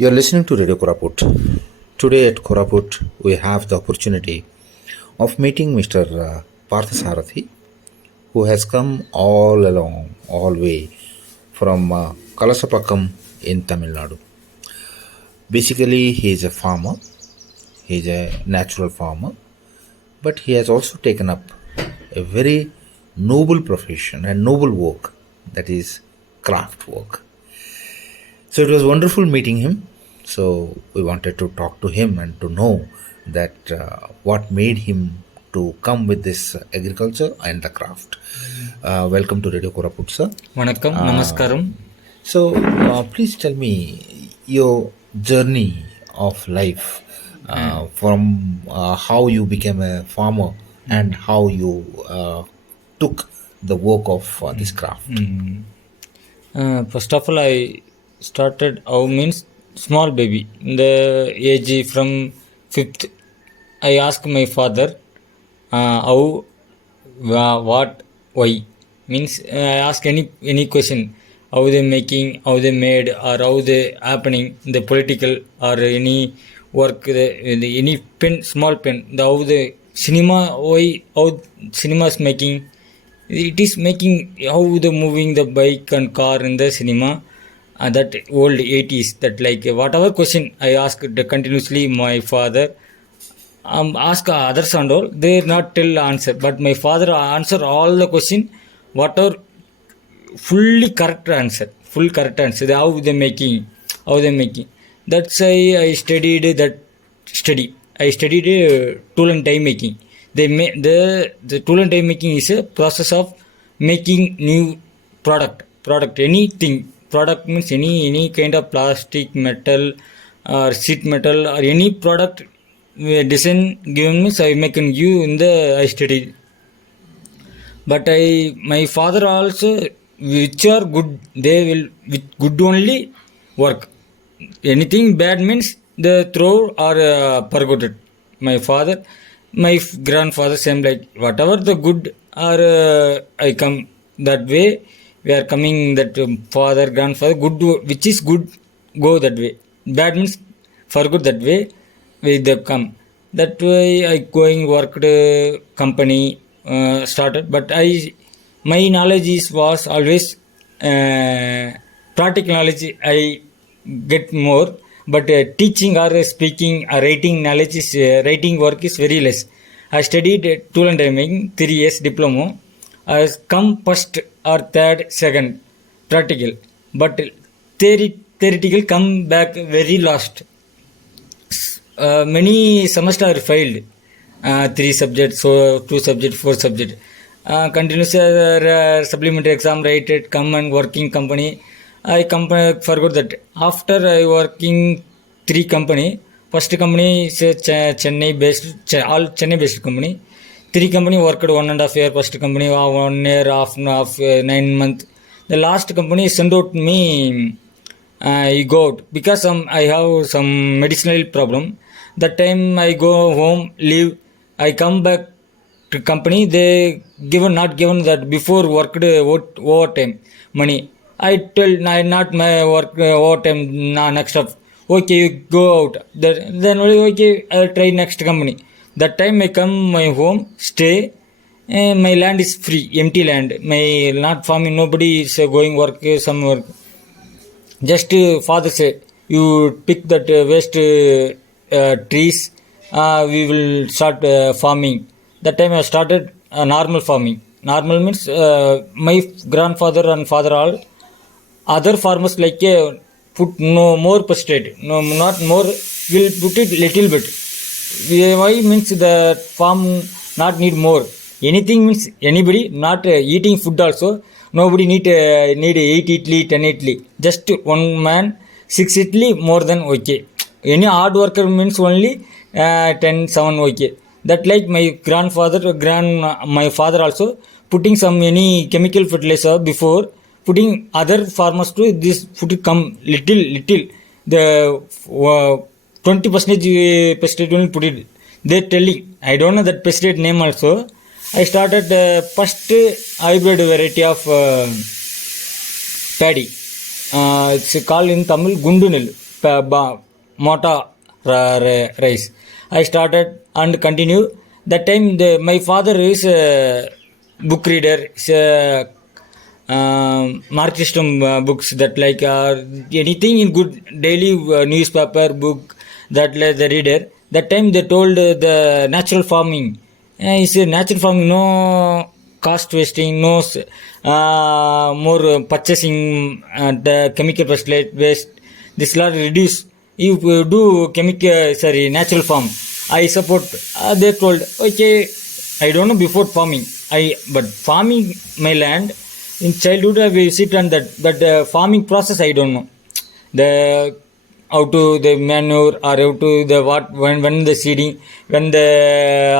You're listening to Radio Koraput. Today at Koraput, we have the opportunity of meeting Mr. Parthasarathi, who has come all along, all way from Kalasapakam in Tamil Nadu. Basically, he is a farmer, he is a natural farmer, but he has also taken up a very noble profession and noble work, that is craft work. So it was wonderful meeting him. So we wanted to talk to him and to know that what made him to come with this agriculture and the craft. Welcome to Radio Koraput, sir. வணக்கம் நமஸ்காரம். So please tell me your journey of life from how you became a farmer and how you took the work of this craft. First of all, I started how means small baby. In the age from 5th, I asked my father how, what, why. Means I ask any question. How they making, how they made, or how they happening, the political or any work, any pen, small pen, how the cinema, why, how cinema is making. It is making how the moving the bike and car in the cinema. That old 80s, that like whatever question I asked continuously my father ask others and all, they not tell answer, but my father answer all the question, whatever fully correct answer, full correct answer, how they making. That's why I studied that study. I studied tool and die making. The tool and die making is a process of making new product anything. Product means any kind of plastic, metal or sheet metal or any product design given means I make in you in the I studied. But my father also, which are good, they will with good only work. Anything bad means the throw or forgot it. My father, my grandfather same like whatever the good or I come that way. We are coming that father, grandfather, good, which is good, go that way. Bad means forget that way. We they come. That way I going worked company started. But my knowledge was always practical knowledge. I get more. But teaching or speaking or writing knowledge is writing work is very less. I studied tool and die making 3 years diploma. I come first or third, second practical, but theoretical come back very last. Many semester failed. 3 subjects, so 2 subjects, 4 subjects. Continuous supplementary exam rated, come and working company. I forgot that. After I working 3 company, first company is Chennai based, all Chennai based company. 3 company worked 1.5 year. First company 1 year, half 9 months. The last company sent out me. I go out because I have some medicinal problem. That time I go home, leave. I come back to company. They not given that before worked overtime money. I tell not my work overtime. Next up, okay, you go out. Then okay, I'll try next company. That time I come my home, stay, my land is free, empty land. My not farming, nobody is going work, some work. Just father say, you pick that waste trees, we will start farming. That time I started normal farming. Normal means my grandfather and father all, other farmers like put no more pesticide, no not more, will put it little bit. Why means the farm not need more. Anything means anybody not eating food also. Nobody need 8 idli, 10 idli. Just one man 6 idli more than okay. Any hard worker means only 10, 7 okay. That like my grandfather, my father also putting some any chemical fertilizer before putting other farmers to this food come little. The 20% pesticide only put it. They telling. I don't know that pesticide name also. I started first hybrid variety of paddy. It's called in Tamil Gundu Nel. mota rice. I started and continue. That time my father is a book reader. Is a Marxism books that like anything in good daily newspaper book that like the reader. That time they told the natural farming. Is a natural farming, no cost wasting, no more purchasing the chemical waste. This lot reduce. If you do chemical, sorry, natural farm, I support. They told okay. I don't know before farming. But farming my land in childhood I visit and that farming process I don't know. The how to the manure or how to the what when the seeding when the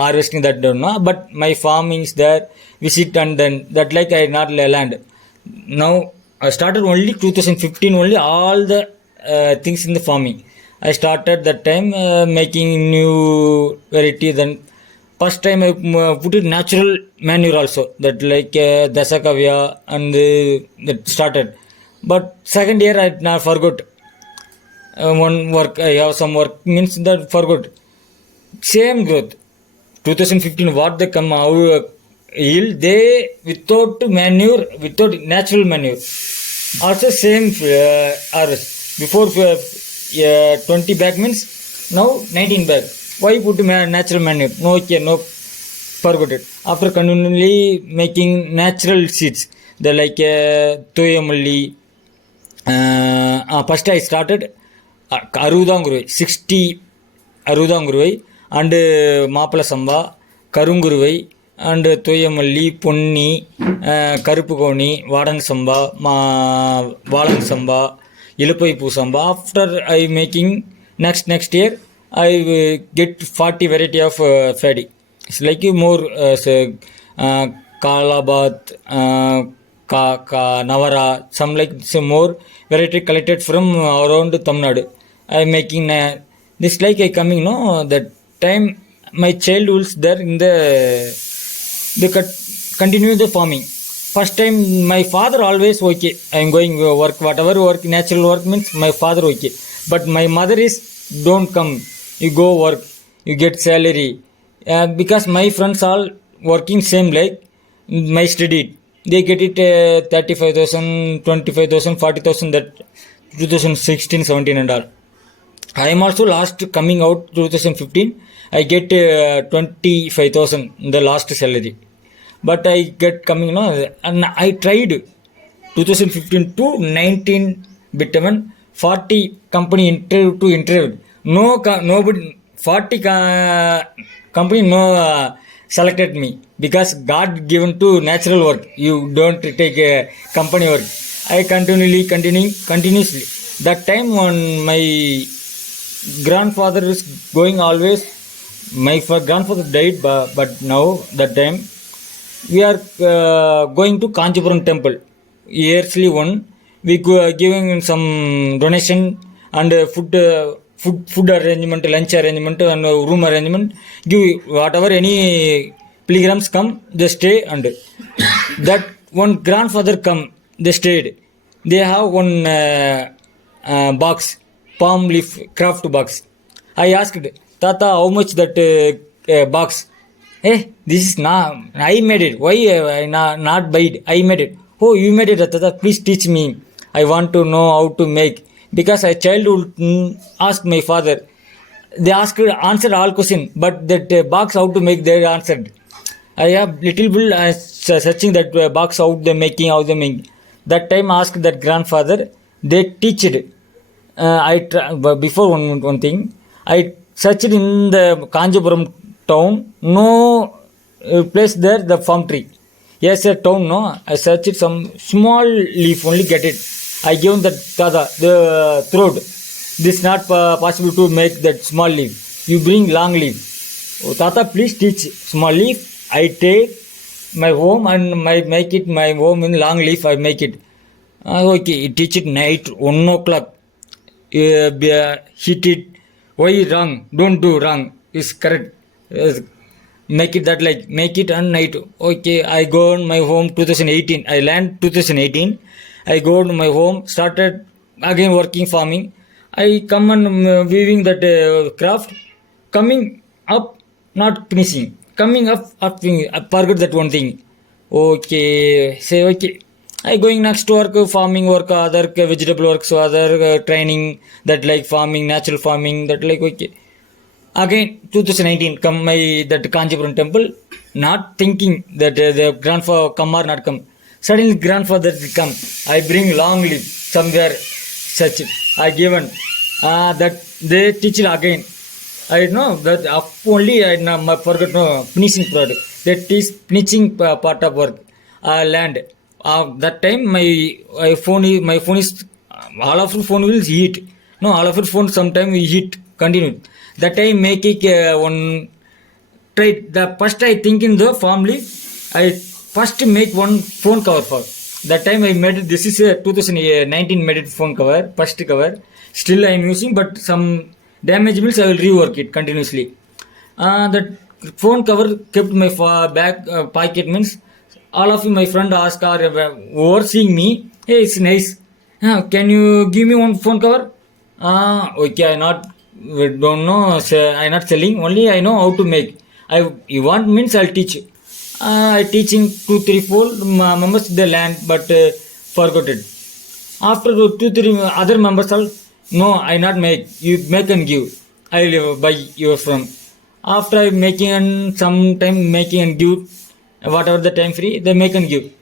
harvesting that don't know. But my farming is there. Visit and then that like I not land. Now I started only 2015 only all the things in the farming. I started that time making new variety. Then first time I put it natural manure also that like dasakavya and that started. But second year I now forgot. One work I have some work means that forgot. Same growth. 2015 what they come out yield they without manure without natural manure. Also same harvest. Before 20 bag means now 19 bag. Why put natural manure? No, okay, no, forgot it. After continually making natural seeds, the like toyamalli. First I started அறுபதாங்குருவை 60 அறுபதாங்குருவை and மாப்பிள சம்பா கருங்குருவை and Thooyamalli Ponni கருப்பு கோணி வாடன் சம்பா வாழன் சம்பா இலுப்பை பூ சம்பா. After I making next year I get 40 variety of paddy. It's like more Kalabat, Navara, some like some more variety collected from around Tamil Nadu. I making this like I coming no that time my childhood there in the continue the farming. First time my father always okay. I am going work whatever work natural work means my father okay. But my mother is don't come. You go work. You get salary. Because my friends all working same like my studied. They get it 35,000, 25,000, 40,000 that 2016, 17 and all. I am also last coming out 2015. I get 25,000 in the last salary. But I get coming no and I tried 2015 to 19 bitumen 40 company interview. Nobody 40 company no selected me because God given to natural work. You don't take a company work. I continuously. That time when my grandfather is going always, my grandfather died, but now that time we are going to Kanchipuram temple. Yearly one we giving some donation and food arrangement, lunch arrangement and room arrangement. Give whatever any pilgrims come, they stay and that one grandfather come, they stayed. They have one box, palm leaf craft box. I asked Tata how much that box. Hey, this is not I made it. Why I not buy it? I made it. Oh, you made it, Tata. Please teach me. I want to know how to make. Because I childhood asked my father. They answered all question, but that box how to make they answered. I have little bit searching that box how they making, how they make. That time asked that grandfather. They teach it. Before one thing, I searched in the Kanjipuram town. No place there the palm tree. Yes, a town no. I searched some small leaf only get it. I give that Tata the throat. This not possible to make that small leaf. You bring long leaf. Oh, Tata, please teach small leaf. I take my home and make it my home in long leaf. I make it. Okay, teach it night 1 o'clock. Hit it. Why wrong? Don't do wrong. It's correct. Make it that like make it on night. Okay, I go on my home 2018. I land 2018. I go to my home, started again working farming. I come and weaving that craft, coming up, not finishing, coming up, I forget that one thing. Okay, say okay. I going next to work, farming work, other vegetable works, other training that like farming, natural farming, that like okay. Again, 2019, come my that Kanchipuram temple, not thinking that the grandfather come or not come. Suddenly, grandfather come. I bring long leaf somewhere, such I given. That they teach it again. I know that only I forgot no finishing product. That is finishing part of work. Land. That time my phone is all of your phone will heat. No, all of your phone sometime we heat continue. That I make it one try. The first I think in the family, I first make one phone cover for. That time I made it. This is a 2019 made it phone cover, first cover. Still I am using, but some damage means I will rework it continuously. That phone cover kept my back pocket means all of you, my friend ask or overseeing me, hey, it's nice. Can you give me one phone cover? Okay, I not don't know. I not selling. Only I know how to make. You want means I'll teach. I teaching 2, 3, 4 members the land, but forgot it. After 2, 3 other members all, no, I not make. You make and give. I will buy yours from. After I making and sometime making and give, whatever the time free, they make and give.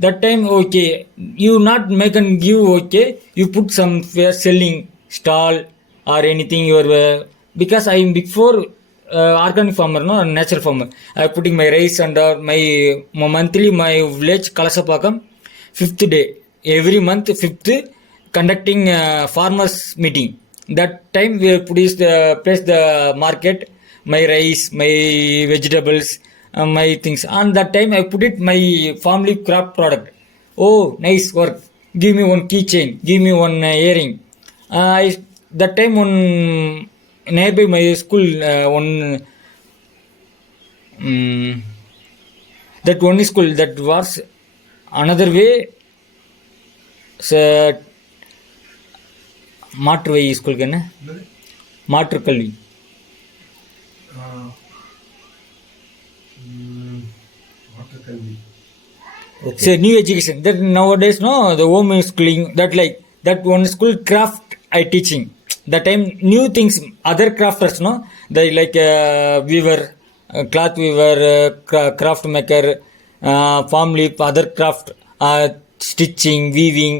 That time okay. You not make and give okay. You put some fair selling stall or anything your because I am before organic farmer, no natural farmer. I putting my rice and my monthly my village Kalasapakam 5th day every month 5th conducting farmers meeting. That time we place the market my rice my vegetables my things. And that time I put it my family craft product. Oh nice work. Give me one keychain. Give me one earring. That time one nearby my school one that one school that was another way மாற்று வை ஸ்கூலுக்கு என்ன மாற்றுக்கல்வி okay. So new education that nowadays no the home schooling that like that one school craft I teaching that time new things other crafters no they like weaver cloth weaver craft maker family other craft stitching weaving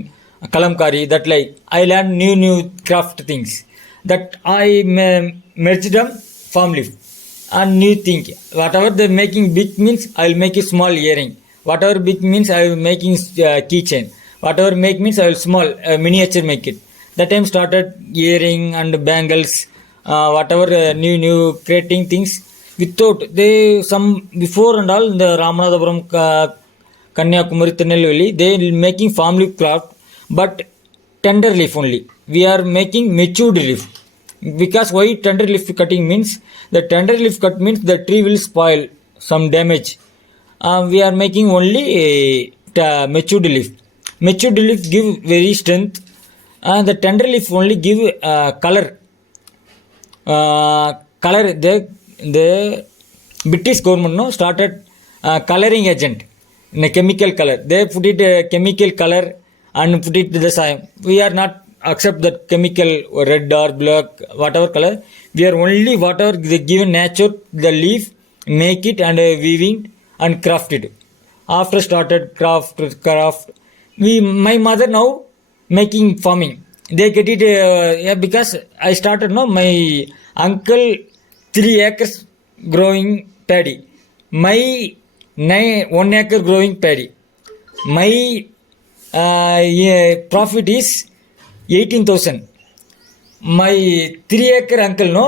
kalamkari that like I learned new craft things that I merged them family and new thing whatever they making big means I will make a small earring whatever big means I will making keychain whatever make means I will small miniature make it that time started earring and bangles whatever new creating things without they some before and all in the Ramanathapuram Kanyakumari Tirunelveli they making family craft but tender leaf only we are making matured leaf because why tender leaf cutting means the tender leaf cut means the tree will spoil some damage we are making only matured leaf give very strength and the tender leaf only give color the British government no started coloring agent in a chemical color they put it chemical color and put it to the same we are not accept that chemical red or black whatever color we are only whatever they give nature the leaf make it and weaving and craft it after started craft my mother now making farming they get it because I started no my uncle 3 acres growing paddy my 1 acre growing paddy my profit is 18,000 my 3 acre uncle no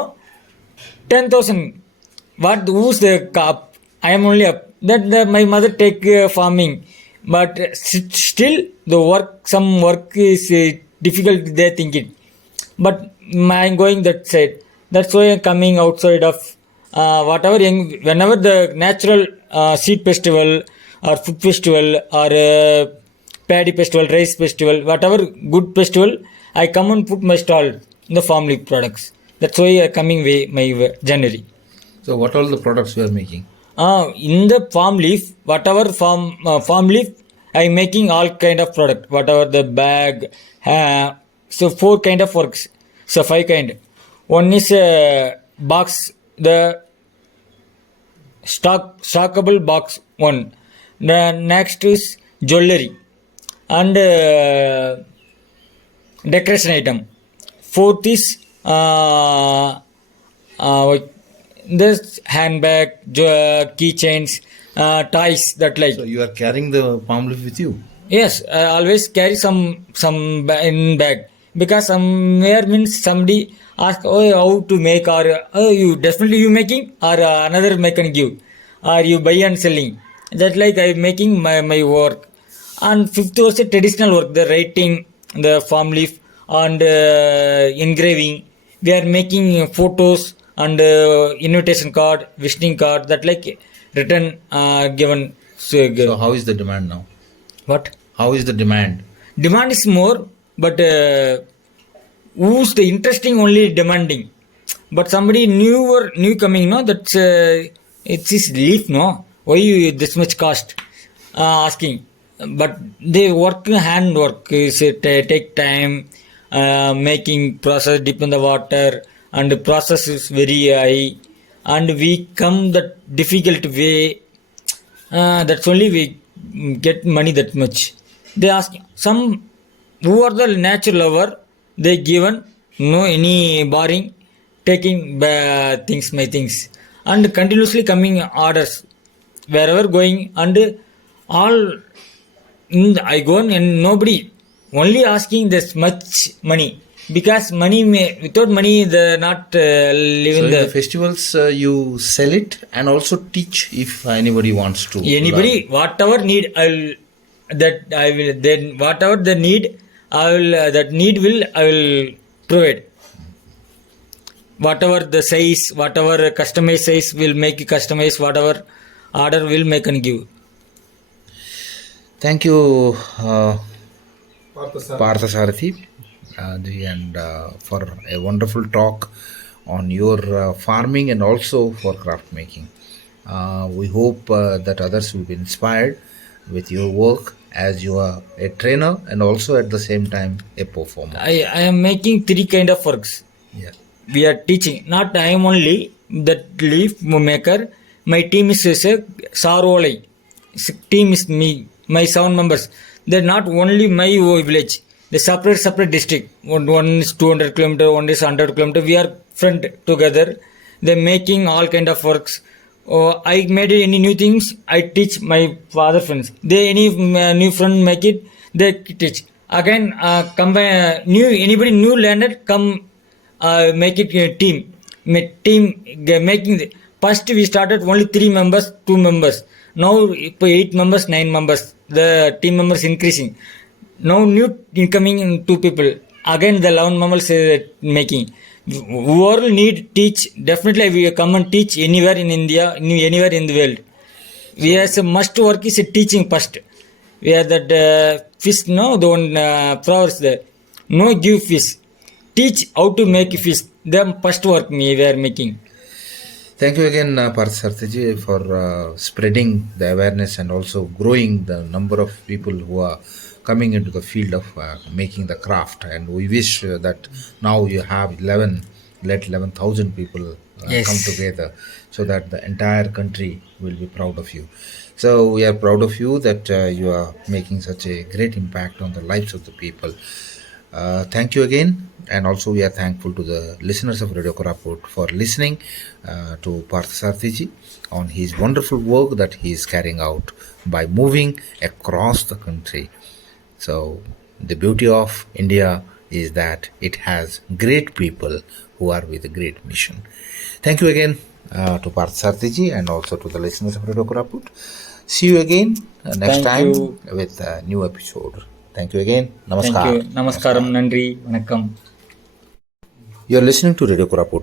10,000 what who's the cup I am only up that my mother take farming but still the work some work is difficult they think it but I am going that side that's why I am coming outside of whatever whenever the natural seed festival or food festival or paddy festival rice festival whatever good festival I come and put my stall the farm leaf products. That's why coming way my January. So, what all the products you are making? In the farm leaf, whatever farm leaf, I'm making all kind of product. Whatever the bag, so 4 kind of works. So 5 kind. One is box, the stockable box one. The next is jewelry and decoration item. Fourth is this handbag, keychains, toys that like. So, you are carrying the palm leaf with you? Yes, I always carry some in bag because somewhere means somebody ask, oh, how to make, or oh, you definitely you making, or another make and give, or you buy and selling. That like I making my work. And fifth was the traditional work, the writing, the farm leaf, and engraving. We are making photos and invitation card, visiting card, that like written given. So, how is the demand now? What? How is the demand? Demand is more, but who's the interesting only demanding. But somebody new coming, no, that's it's his leaf, no. Why you this much cost? Asking, but they work hand work is take time, making process deep in the water, and the process is very high, and we come the difficult way. That's only we get money that much. They ask some who are the nature lover. They given no any borrowing, taking things my things, and continuously coming orders wherever going, and all I go and nobody only asking this much money, because money may without money the not live So, in in the the festivals, you sell it and also teach if anybody wants to. anybody whatever need I will then whatever the need I will that need will I will provide. Whatever the size, whatever customized size will make you customize, whatever order will make and give. Thank you, Partha Parthasarathi, and for a wonderful talk on your farming and also for craft making. We hope that others will be inspired with your work as you are a trainer and also at the same time a performer. I am making 3 kind of works. Yeah. We are teaching. Not I am only the leaf maker. My team is a Sarolai. Team is me. My 7 members. They're not only my village. They separate district. One is 200 kilometer, one is 100 kilometer. We are friend together. They're making all kind of works. I made any new things. I teach my father friends. They any new friend make it. They teach. Again, combine new anybody new landed come. Make it a team. Making the, first we started only 3 members, 2 members. Now 8 members, 9 members. The team members increasing. Now new incoming 2 people. Again the 11 members making. Whoever need teach, definitely we come and teach anywhere in India, anywhere in the world. We have a must work is a teaching first. We have that fish, no, the one flowers there. No give fish. Teach how to make fish. The first work we are making. Thank you again, Parthasarathi, for spreading the awareness and also growing the number of people who are coming into the field of making the craft. And we wish that now you have 11,000 people Yes. come together so that the entire country will be proud of you. So we are proud of you that you are making such a great impact on the lives of the people. Thank you again, and also we are thankful to the listeners of Radio Koraput for listening to Parthasarathi on his wonderful work that he is carrying out by moving across the country. So the beauty of India is that it has great people who are with a great mission. Thank you again to Parthasarathi and also to the listeners of Radio Koraput. See you again next Thank time you. with a new episode. Thank you again. Thank Namaskar. you. Namaskaram, Nandri, Vanakkam. You are listening to Radio Koraput.